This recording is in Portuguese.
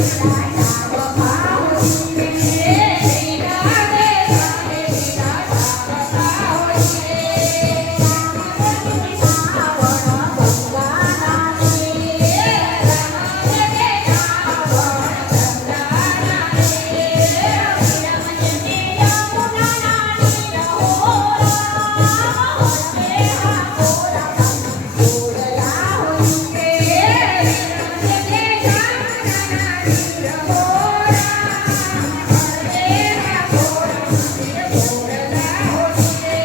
Música